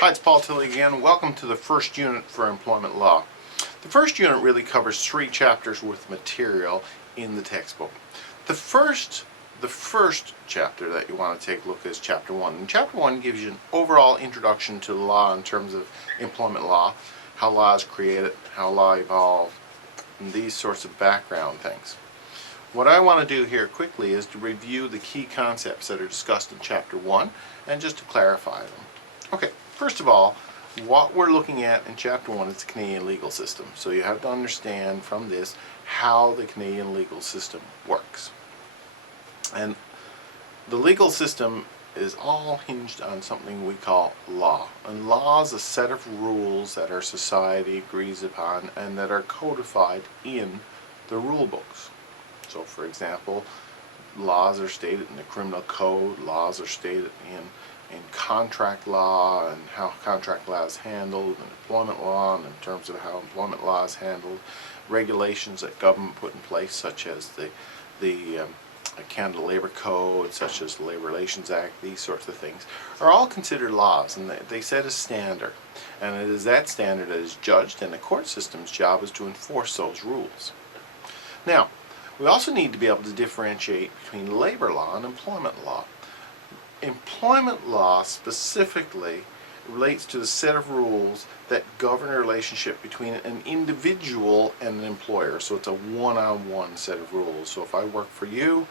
Hi, it's Paul Tilley again. Welcome to the first unit for employment law. The first unit really covers 3 chapters worth of material in the textbook. The first chapter that you want to take a look at is chapter 1. And chapter 1 gives you an overall introduction to the law in terms of employment law, how law is created, how law evolved, and these sorts of background things. What I want to do here quickly is to review the key concepts that are discussed in chapter 1 and just to clarify them. Okay, first of all, what we're looking at in chapter 1 is the Canadian legal system. So you have to understand from this how the Canadian legal system works. And the legal system is all hinged on something we call law. And law is a set of rules that our society agrees upon and that are codified in the rule books. So for example, laws are stated in the criminal code, laws are stated in contract law and how contract law is handled, and employment law and in terms of how employment law is handled, regulations that government put in place such as the Canada Labour Code, such as the Labour Relations Act, these sorts of things are all considered laws, and they set a standard, and it is that standard that is judged, and the court system's job is to enforce those rules. Now, we also need to be able to differentiate between labor law and employment law. Employment law specifically relates to the set of rules that govern a relationship between an individual and an employer. So it's a one-on-one set of rules. So if I work for you,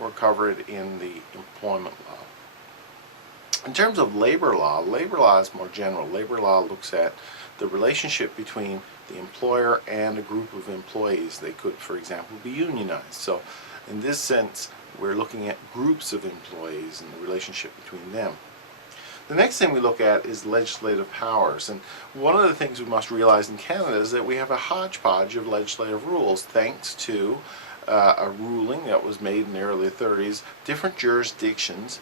we're covered in the employment law. In terms of labor law is more general. Labor law looks at the relationship between the employer and a group of employees. They could, for example, be unionized. So in this sense, we're looking at groups of employees and the relationship between them. The next thing we look at is legislative powers, and one of the things we must realize in Canada is that we have a hodgepodge of legislative rules thanks to a ruling that was made in the early 30s. Different jurisdictions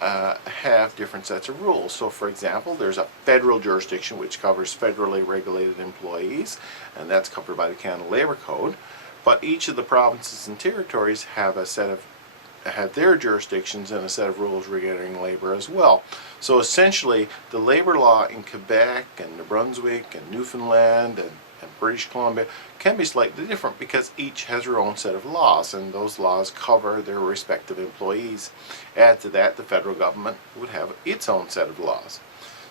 have different sets of rules. So for example, there's a federal jurisdiction which covers federally regulated employees, and that's covered by the Canada Labour Code, but each of the provinces and territories have their jurisdictions and a set of rules regarding labor as well. So essentially, the labor law in Quebec and New Brunswick and Newfoundland and British Columbia can be slightly different because each has their own set of laws, and those laws cover their respective employees. Add to that, the federal government would have its own set of laws.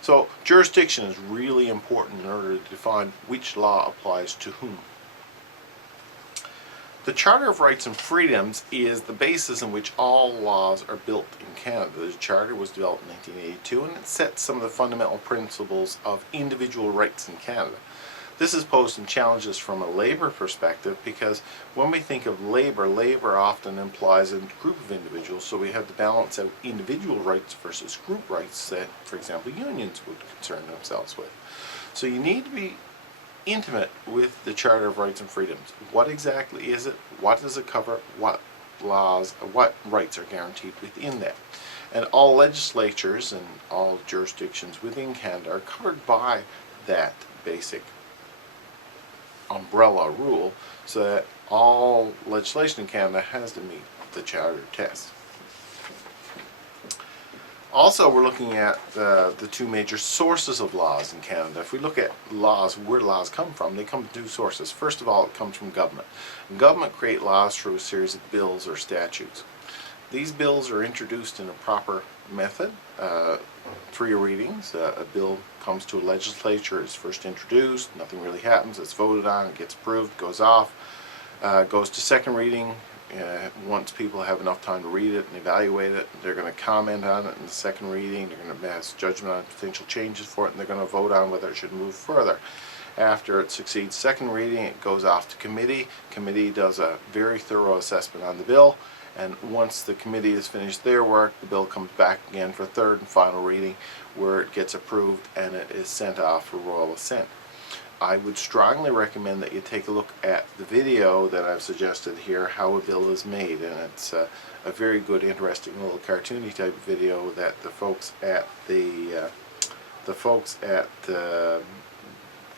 So jurisdiction is really important in order to define which law applies to whom. The Charter of Rights and Freedoms is the basis in which all laws are built in Canada. The Charter was developed in 1982, and it sets some of the fundamental principles of individual rights in Canada. This has posed some challenges from a labor perspective because when we think of labor, labor often implies a group of individuals, so we have to balance out individual rights versus group rights that, for example, unions would concern themselves with. So you need to be intimate with the Charter of Rights and Freedoms. What exactly is it? What does it cover? What laws, what rights are guaranteed within that? And all legislatures and all jurisdictions within Canada are covered by that basic umbrella rule, so that all legislation in Canada has to meet the Charter test. Also, we're looking at the 2 major sources of laws in Canada. If we look at laws, where laws come from, they come from 2 sources. First of all, it comes from government. And government create laws through a series of bills or statutes. These bills are introduced in a proper method, 3 readings. A bill comes to a legislature, is first introduced, nothing really happens, it's voted on, it gets approved, goes off, goes to 2nd reading. Once people have enough time to read it and evaluate it, they're going to comment on it in the 2nd reading, they're going to pass judgment on potential changes for it, and they're going to vote on whether it should move further. After it succeeds 2nd reading, it goes off to committee. Committee does a very thorough assessment on the bill, and once the committee has finished their work, the bill comes back again for 3rd and final reading, where it gets approved and it is sent off for royal assent. I would strongly recommend that you take a look at the video that I've suggested here, how a bill is made, and it's a very good, interesting little cartoony type of video that the folks at the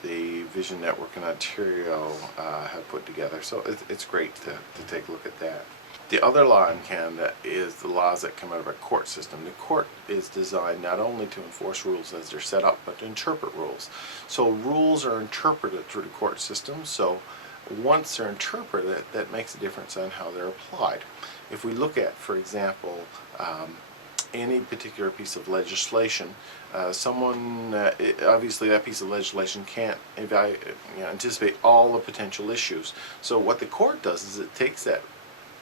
Vision Network in Ontario have put together. So it's great to take a look at that. The other law in Canada is the laws that come out of our court system. The court is designed not only to enforce rules as they're set up, but to interpret rules. So rules are interpreted through the court system, so once they're interpreted, that makes a difference on how they're applied. If we look at, for example, any particular piece of legislation, obviously that piece of legislation can't anticipate all the potential issues. So what the court does is it takes that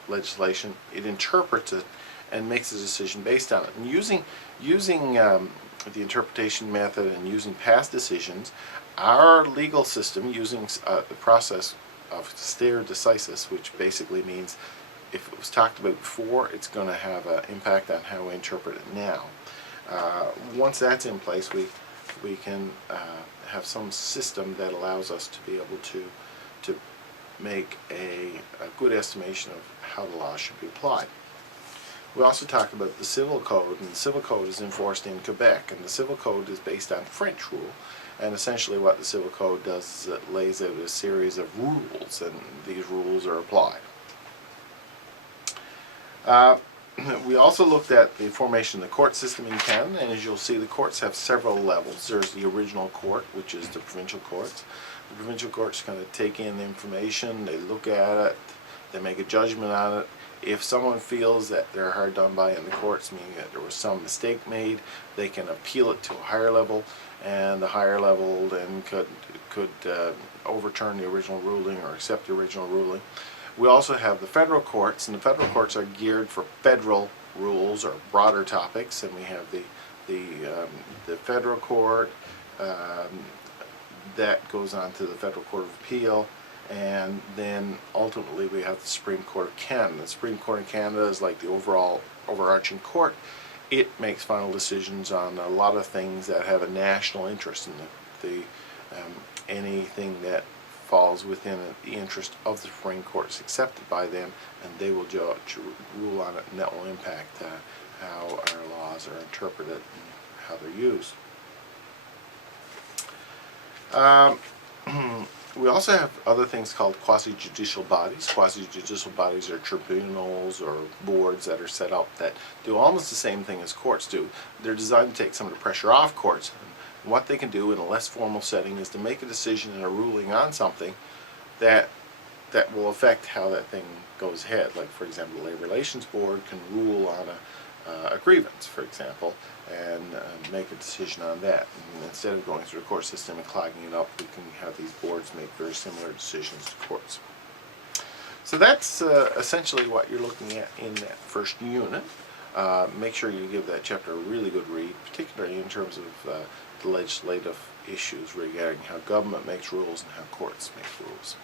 legislation, it interprets it, and makes a decision based on it. And using the interpretation method and using past decisions, our legal system, using the process of stare decisis, which basically means if it was talked about before, it's going to have an impact on how we interpret it now. Once that's in place, we can have some system that allows us to be able to make a good estimation of how the law should be applied. We also talk about the Civil Code, and the Civil Code is enforced in Quebec, and the Civil Code is based on French rule. And essentially what the Civil Code does is it lays out a series of rules, and these rules are applied. We also looked at the formation of the court system in Canada, and as you'll see, the courts have several levels. There's the original court, which is the provincial courts. The provincial courts kind of take in the information, they look at it, they make a judgment on it. If someone feels that they're hard done by in the courts, meaning that there was some mistake made, they can appeal it to a higher level, and the higher level then could overturn the original ruling or accept the original ruling. We also have the federal courts, and the federal courts are geared for federal rules or broader topics, and we have the federal court that goes on to the Federal Court of Appeal, and then ultimately we have the Supreme Court of Canada. The Supreme Court of Canada is like the overarching court. It makes final decisions on a lot of things that have a national interest, in anything that falls within the interest of the Supreme Court is accepted by them, and they will rule on it, and that will impact how our laws are interpreted and how they're used. We also have other things called quasi-judicial bodies. Quasi-judicial bodies are tribunals or boards that are set up that do almost the same thing as courts do. They're designed to take some of the pressure off courts. And what they can do in a less formal setting is to make a decision and a ruling on something that will affect how that thing goes ahead. Like, for example, the Labor Relations Board can rule on a grievance, for example, and make a decision on that. And instead of going through the court system and clogging it up, we can have these boards make very similar decisions to courts. So that's essentially what you're looking at in that first unit. Make sure you give that chapter a really good read, particularly in terms of the legislative issues regarding how government makes rules and how courts make rules.